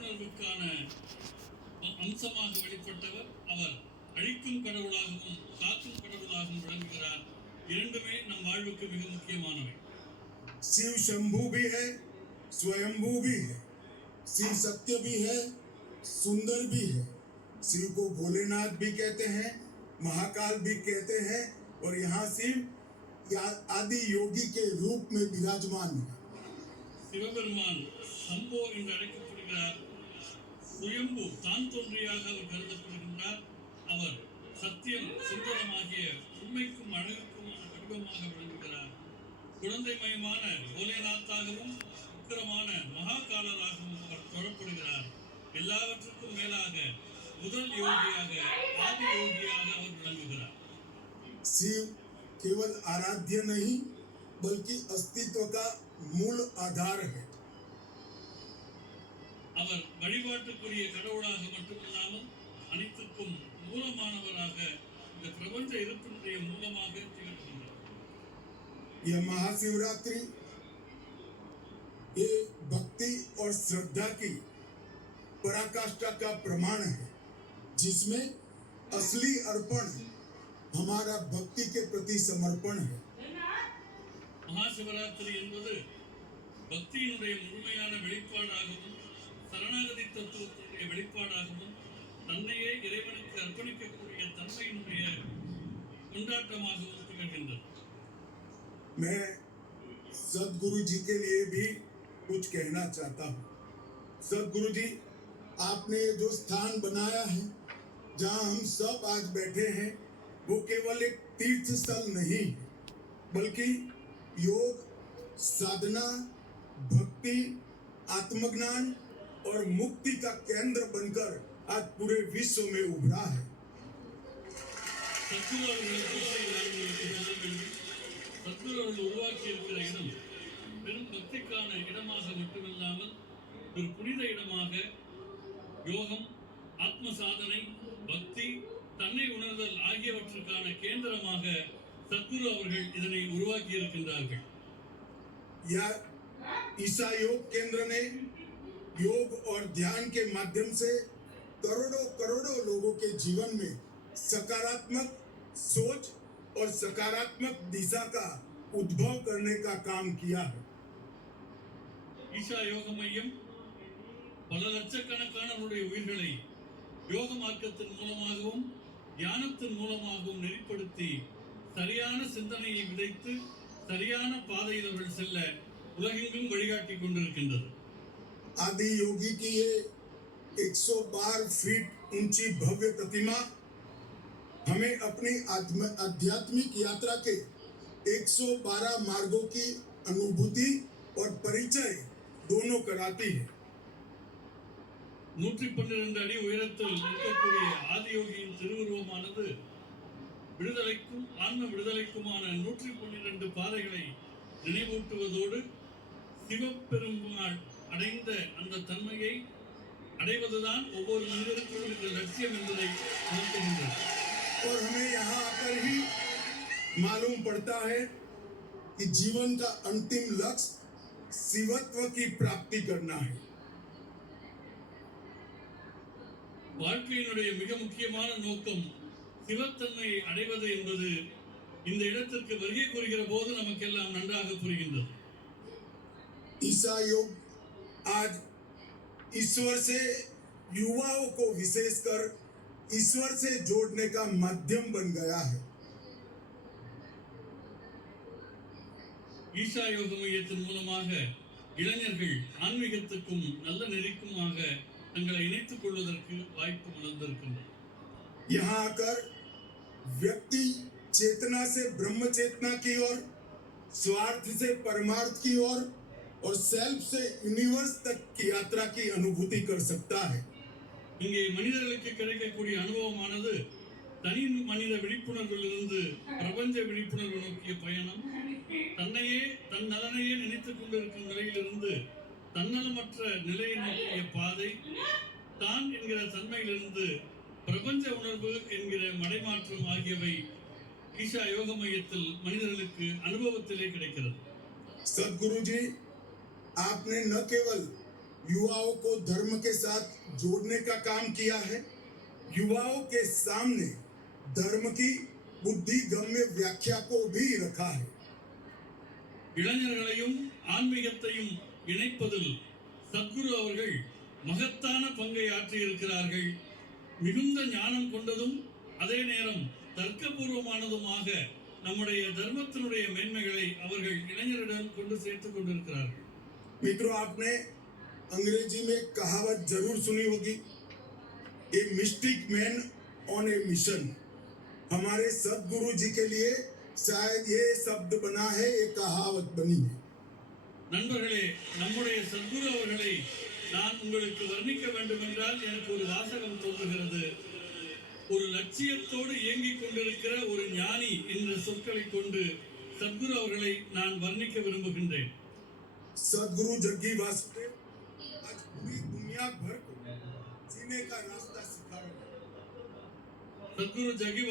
விழிப்புணர்வுக்கான அம்சமாக வெளிப்பட்டவர் அவர். அழிக்கும் கடவுளாகவும் காக்கும் கடவுளாகவும் விளங்குகிறார். இரண்டுமே நம் வாழ்வுக்கு மிக முக்கியமானவை. शिव शंभू भी है, स्वयंभू भी है, शिव सत्य भी है, सुंदर भी है। शिव को भोलेनाथ भी कहते हैं, महाकाल भी कहते हैं और यहाँ शिव आदि योगी के रूप में विराजमान है। சிவபெருமான் சம்போ என்று அழைக்கப்படுகிறார். சுயம்பு தான் தோன்றியாக அவர் கருதப்படுகின்றார். அவர் சத்தியம் சுந்தரமாகிய உண்மைக்கும் அழகுக்குமான வடிவமாக விளங்குகிறார். குழந்தைமயமான போலேநாத்தாகவும் உக்கிரமான மகாகாலராகவும் அவர் தொழப்படுகிறார். எல்லாவற்றுக்கும் மேலாக முதல் யோகியாக ஆதி யோகியாக அவர் விளங்குகிறார். शिव केवल आराध्य नहीं बल्कि अस्तित्व का मूल आधार है। அவர் வழிபாட்டுக்குரிய கடவுளாக மட்டுமில்லாமல் அனைத்துக்கும் மூலமானவராக இந்த பிரபஞ்ச இருப்பினுடைய மூலமாக திகழ்கின்றார். यह महाशिवरात्रि ये भक्ति और श्रद्धा की पराकाष्ठा का प्रमाण है, जिसमें असली अर्पण हमारा भक्ति के प्रति समर्पण है। மகாசிவராத்திரி என்பது பக்தியினுடைய முழுமையான வெளிப்பாடாகவும் சரணாகதி தத்துவத்தினுடைய வெளிப்பாடாகவும் தன்னையே இறைவனுக்கு அர்ப்பணிக்கக்கூடிய தன்மையினுடைய கொண்டாட்டமாகவும் திகழ்கின்றது. मैं सदगुरु जी के लिए भी कुछ कहना चाहता हूँ। सदगुरु जी, आपने ये जो स्थान बनाया है जहाँ हम सब आज बैठे हैं, वो केवल एक तीर्थ स्थल नहीं है, बल्कि योग, साधना, भक्ति, आत्मज्ञान और मुक्ति का केंद्र बनकर आज पूरे विश्व में उभरा है। சத்குரு அவர்கள் உருவாக்கி இருக்கிற இடம் வெறும் பக்திக்கான இடமாக மட்டுமில்லாமல் ஒரு புனித இடமாக யோகம், ஆத்ம சாதனை, பக்தி, தன்னை உணர்தல் ஆகியவற்றுக்கான கேந்திரமாக சத்குரு அவர்கள் இதனை உருவாக்கி இருக்கின்றார்கள். ईसा योग केंद्र ने योग और ध्यान के माध्यम से करोड़ों करोड़ों लोगों के जीवन में सकारात्मक सोच और सकारात्मक दिशा का उद्भव करने का काम किया है। ஈஷா யோக மையம் பல லட்சக்கணக்கானவருடைய உயிர்களை யோக மார்க்கத்தின் மூலமாகவும் தியானத்தின் மூலமாகவும் நெறிப்படுத்தி சரியான சிந்தனையை விதைத்து சரியான பாதையில் அவர்கள் செல்ல உலகெங்கும் வழிகாட்டி கொண்டிருக்கின்றது. आदि योगी की ये 112 फीट ऊंची भव्य प्रतिमा हमें अपनी आध्यात्मिक यात्रा के 112 मार्गों की अनुभूति और परिचय दोनों कराती है। 112 அடி உயரத்தில் இருக்கக்கூடிய ஆதியோகியின் திருவுருவமானது விடுதலைக்கும் ஆன்ம விடுதலைக்குமான 112 பாதைகளை நினைவூட்டுவதோடு சிவபெருமாள் அடைந்த அந்த தன்மையை அடைவதுதான் ஒவ்வொரு மனிதருக்கும் இருக்கிற லட்சியம் என்பதை உணர்த்துகின்றது. और हमें यहाँ आकर ही मालूम पड़ता है कि जीवन का अंतिम लक्ष्य शिवत्व की प्राप्ति करना है। வாழ்க்கையினுடைய மிக முக்கியமான நோக்கம் சிவத்தன்மையை அடைவது என்பது இந்த இடத்திற்கு வருகை புரிகிற போது நமக்கெல்லாம் நன்றாக புரிகின்றது. ईसा योग आज ईश्वर से युवाओं को विशेषकर ईश्वर से जोड़ने का माध्यम बन गया है। ஈஷா யோக மையத்தின் மூலமாக இளைஞர்கள் ஆன்மீகத்துக்கும் நல்ல நெறிக்குமாக தங்களை இணைத்துக் கொள்வதற்கு வாய்ப்பு வளர்ந்திருக்கின்றன. यहाँ आकर व्यक्ति चेतना से ब्रह्म चेतना की ओर, स्वार्थ से परमार्थ की ओर और सेल्फ से यूनिवर्स तक की यात्रा की अनुभूति कर सकता है। இங்கே மனிதர்களுக்கு கிடைக்கக்கூடிய அனுபவமானது தனி மனித விழிப்புணர்விலிருந்து பிரபஞ்ச விழிப்புணர்வு நோக்கிய பயணம், தன்னையே தன் நலனையே நினைத்துக் கொண்டிருக்கும் நிலையிலிருந்து தன்னலமற்ற நிலையை நோக்கிய பாதை, தான் என்கிற தன்மையிலிருந்து பிரபஞ்ச உணர்வு என்கிற மடைமாற்றம் ஆகியவை ஈஷா யோக மையத்தில் மனிதர்களுக்கு அனுபவத்திலே கிடைக்கிறது. सदगुरु जी, आपने न केवल युवाओं को धर्म के साथ जोड़ने का काम किया है। युवाओं के सामने धर्म की बुद्धिगम्य व्याख्या को भी रखा है। இளைஞர்களையும் ஆன்மீகத்தையும் இணைப்பதில் சத்குரு அவர்கள் மகத்தான பங்கை ஆற்றியிருக்கிறார்கள். மிகுந்த ஞானம் கொண்டதும் அதே நேரம் தர்க்கபூர்வமானதுமாக நம்முடைய தர்மத்தினுடைய மேன்மைகளை அவர்கள் இளைஞரிடம் கொண்டு சேர்த்துக் கொண்டிருக்கிறார்கள். मित्रों, आपने अंग्रेजी में कहावत जरूर सुनी होगी, a mystic man on A mission. हमारे सदगुरु जी के लिए शायद ये शब्द बना है, ये कहावत बनी है। நண்பர்களே, நம்முடைய சத்குரு அவர்களை நான் உங்களுக்கு வர்ணிக்க வேண்டும் என்றால் எனக்கு ஒரு வாசகம் தோன்றுகிறது. ஒரு லட்சியத்தோடு இயங்கிக் கொண்டிருக்கிற ஒரு ஞானி என்ற சொற்களை கொண்டு சத்குரு அவர்களை நான் வர்ணிக்க விரும்புகின்றேன். सदगुरु जग्गी वासुदेव आज पूरी दुनिया भर को जीने का रास्ता सिखा रहे हैं। சத்குரு ஜகி